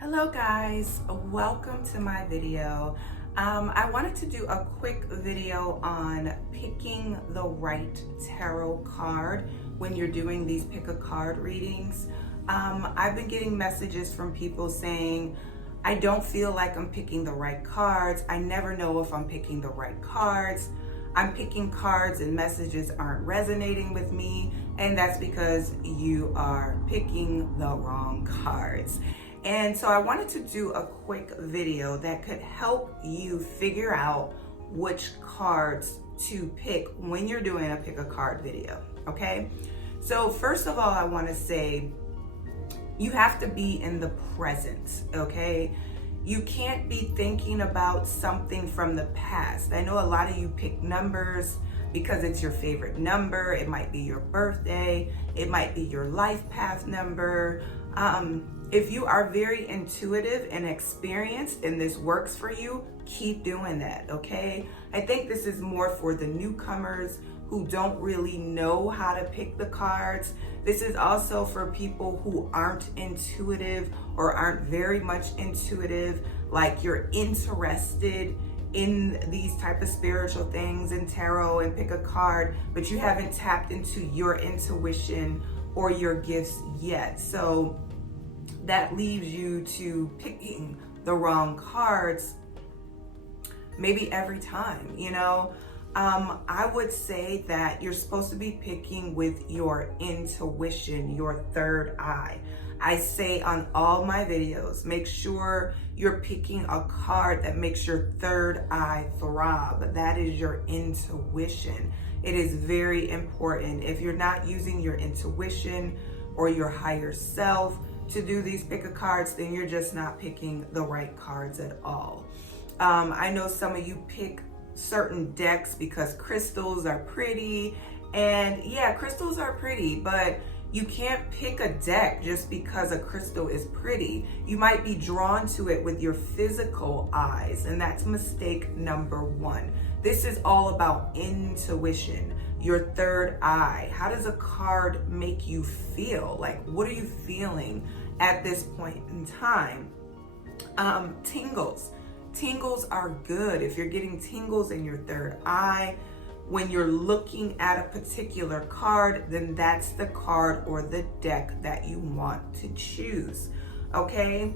Hello guys, welcome to my video. I wanted to do a quick video on picking the right tarot card when you're doing these pick a card readings. I've been getting messages from people saying, I don't feel like I'm picking the right cards. I never know if I'm picking the right cards. I'm picking cards and messages aren't resonating with me, and that's because you are picking the wrong cards. And so I wanted to do a quick video that could help you figure out which cards to pick when you're doing a pick a card video, okay? So first of all, I want to say you have to be in the present, okay? You can't be thinking about something from the past. I know a lot of you pick numbers because it's your favorite number. It might be your birthday. It might be your life path number. If you are very intuitive and experienced and this works for you, keep doing that, okay? I think this is more for the newcomers who don't really know how to pick the cards. This is also for people who aren't intuitive or aren't very much intuitive, like you're interested in these type of spiritual things and tarot and pick a card, but you haven't tapped into your intuition or your gifts yet. So that leaves you to picking the wrong cards maybe every time, you know? I would say that you're supposed to be picking with your intuition, your third eye. I say on all my videos, make sure you're picking a card that makes your third eye throb. That is your intuition. It is very important. If you're not using your intuition or your higher self to do these pick a cards, then you're just not picking the right cards at all. I know some of you pick certain decks because crystals are pretty, and yeah, crystals are pretty, but you can't pick a deck just because a crystal is pretty. You might be drawn to it with your physical eyes, and that's mistake number one. This is all about intuition, your third eye. How does a card make you feel? Like, what are you feeling at this point in time? Tingles. Tingles are good. If you're getting tingles in your third eye, when you're looking at a particular card, then that's the card or the deck that you want to choose, okay?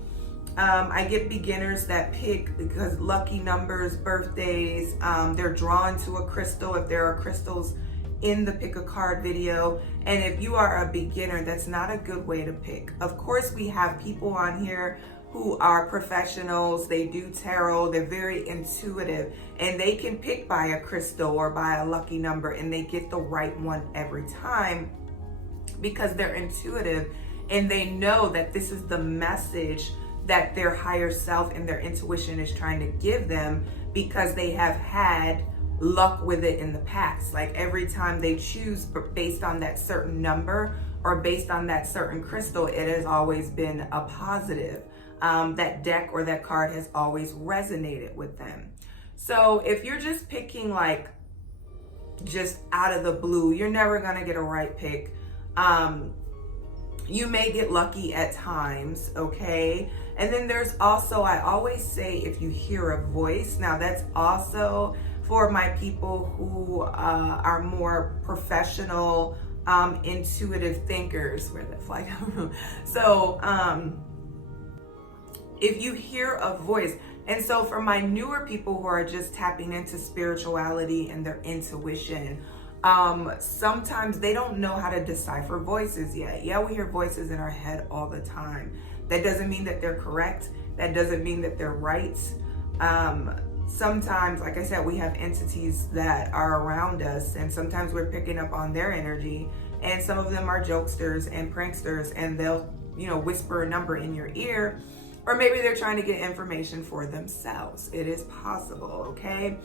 I get beginners that pick because lucky numbers, birthdays, they're drawn to a crystal if there are crystals in the pick a card video. And if you are a beginner, that's not a good way to pick. Of course, we have people on here who are professionals, they do tarot, they're very intuitive, and they can pick by a crystal or by a lucky number and they get the right one every time because they're intuitive and they know that this is the message that their higher self and their intuition is trying to give them because they have had luck with it in the past. Like every time they choose based on that certain number or based on that certain crystal, it has always been a positive. That deck or that card has always resonated with them. So if you're just picking like just out of the blue, you're never gonna get a right pick. You may get lucky at times, okay? And then there's also, I always say, if you hear a voice, now that's also for my people who are more professional, intuitive thinkers. Where'd that fly come from? So, if you hear a voice, and so for my newer people who are just tapping into spirituality and their intuition, sometimes they don't know how to decipher voices yet. Yeah, we hear voices in our head all the time. That doesn't mean that they're correct. That doesn't mean that they're right. Sometimes, like I said, we have entities that are around us, and sometimes we're picking up on their energy, and some of them are jokesters and pranksters, and they'll, you know, whisper a number in your ear. Or maybe they're trying to get information for themselves. It is possible, okay?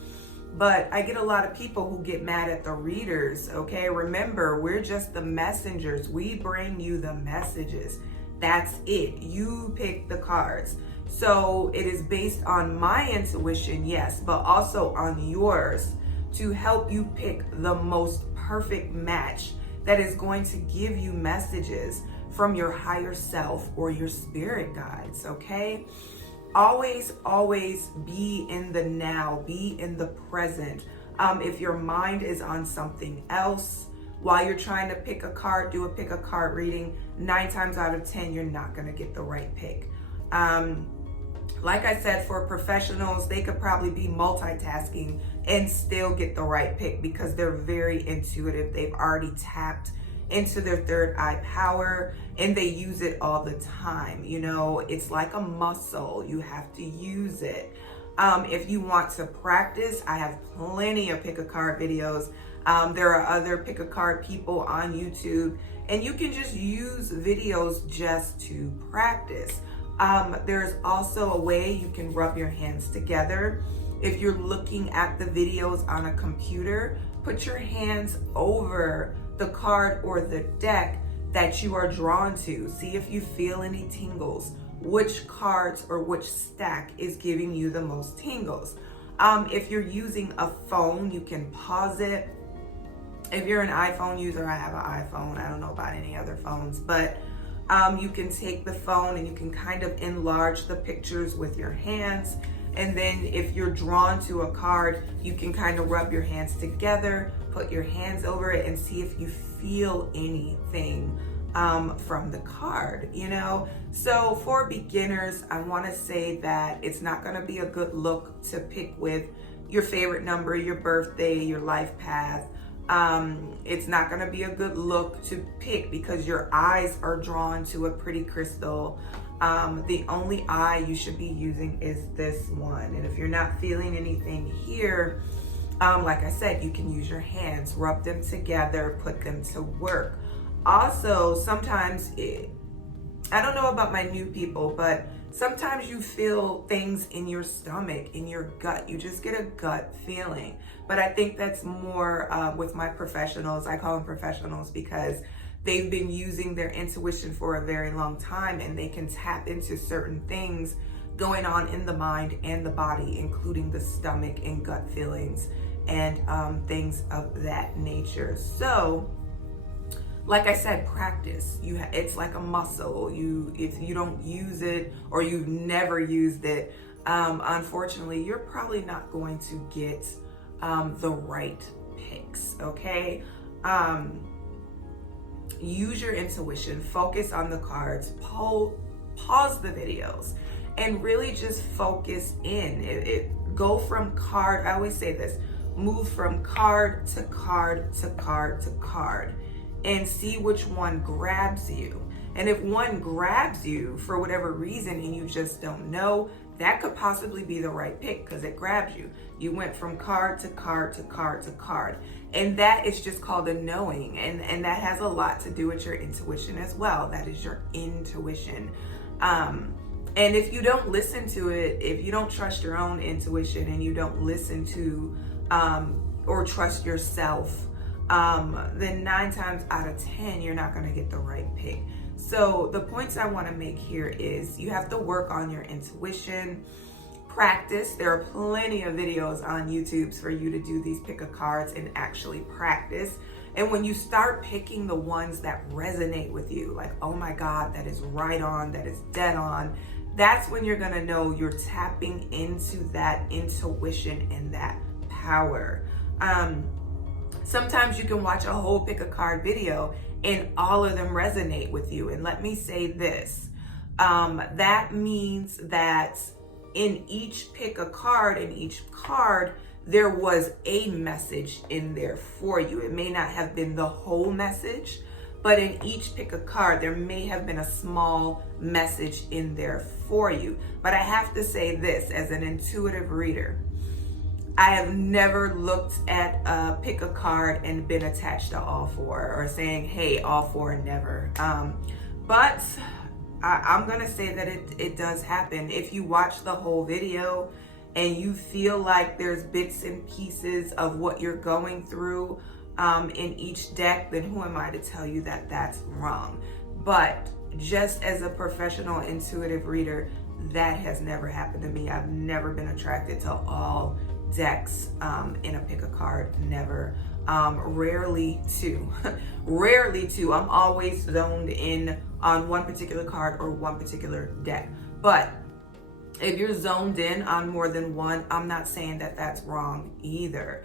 But I get a lot of people who get mad at the readers, okay? Remember, we're just the messengers. We bring you the messages. That's it. You pick the cards. So it is based on my intuition, yes, but also on yours to help you pick the most perfect match that is going to give you messages from your higher self or your spirit guides, okay? Always, always be in the now, be in the present. If your mind is on something else while you're trying to pick a card, do a pick a card reading, 9 times out of 10, you're not gonna get the right pick. Like I said, for professionals, they could probably be multitasking and still get the right pick because they're very intuitive. They've already tapped into their third eye power and they use it all the time. You know, it's like a muscle. You have to use it. If you want to practice, I have plenty of pick a card videos. There are other pick a card people on YouTube, and you can just use videos just to practice. There's also a way you can rub your hands together. If you're looking at the videos on a computer, put your hands over the card or the deck that you are drawn to. See if you feel any tingles. Which cards or which stack is giving you the most tingles. If you're using a phone, you can pause it. If you're an iPhone user, I have an iPhone. I don't know about any other phones, but you can take the phone and you can kind of enlarge the pictures with your hands. And then if you're drawn to a card, you can kind of rub your hands together, put your hands over it and see if you feel anything from the card, you know? So for beginners, I wanna say that it's not gonna be a good look to pick with your favorite number, your birthday, your life path. It's not gonna be a good look to pick because your eyes are drawn to a pretty crystal. The only eye you should be using is this one. And if you're not feeling anything here, like I said, you can use your hands, rub them together, put them to work. Also, sometimes, I don't know about my new people, but sometimes you feel things in your stomach, in your gut. You just get a gut feeling. But I think that's more with my professionals. I call them professionals because they've been using their intuition for a very long time and they can tap into certain things going on in the mind and the body, including the stomach and gut feelings and things of that nature. So, like I said, practice. It's like a muscle. If you don't use it or you've never used it, unfortunately, you're probably not going to get the right picks, okay? Use your intuition, focus on the cards, pause the videos, and really just focus in. Go from card, I always say this, move from card to card to card to card and see which one grabs you. And if one grabs you for whatever reason and you just don't know, that could possibly be the right pick because it grabs you. You went from card to card to card to card. And that is just called a knowing. And that has a lot to do with your intuition as well. That is your intuition. And if you don't listen to it, if you don't trust your own intuition and you don't listen to or trust yourself, then 9 times out of 10, you're not gonna get the right pick. So the points I wanna make here is you have to work on your intuition, practice. There are plenty of videos on YouTube for you to do these pick a cards and actually practice. And when you start picking the ones that resonate with you, like, oh my God, that is right on, that is dead on, that's when you're gonna know you're tapping into that intuition and that power. Sometimes you can watch a whole pick a card video and all of them resonate with you. And let me say this, that means that in each pick a card, in each card, there was a message in there for you. It may not have been the whole message, but in each pick a card, there may have been a small message in there for you. But I have to say this, as an intuitive reader, I have never looked at a pick a card and been attached to all 4 or saying, hey, all 4, never. But I'm gonna say that it does happen. If you watch the whole video and you feel like there's bits and pieces of what you're going through in each deck, then who am I to tell you that that's wrong? But just as a professional intuitive reader, that has never happened to me. I've never been attracted to all decks in a pick a card, never. rarely two. Rarely two. I'm always zoned in on one particular card or one particular deck. But if you're zoned in on more than one, I'm not saying that that's wrong either.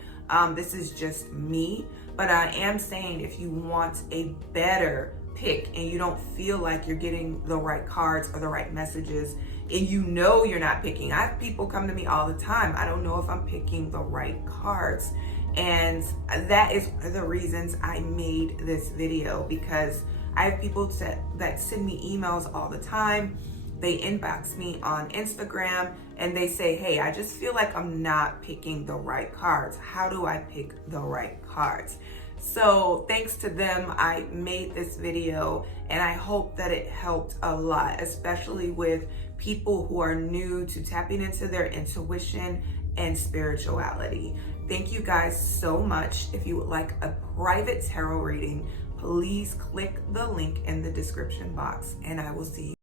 This is just me, but I am saying if you want a better pick and you don't feel like you're getting the right cards or the right messages, and you know you're not picking. I have people come to me all the time. I don't know if I'm picking the right cards. And that is one of the reasons I made this video, because I have people that send me emails all the time. They inbox me on Instagram and they say, hey, I just feel like I'm not picking the right cards. How do I pick the right cards? So thanks to them, I made this video, and I hope that it helped a lot, especially with people who are new to tapping into their intuition and spirituality. Thank you guys so much. If you would like a private tarot reading, please click the link in the description box, and I will see you.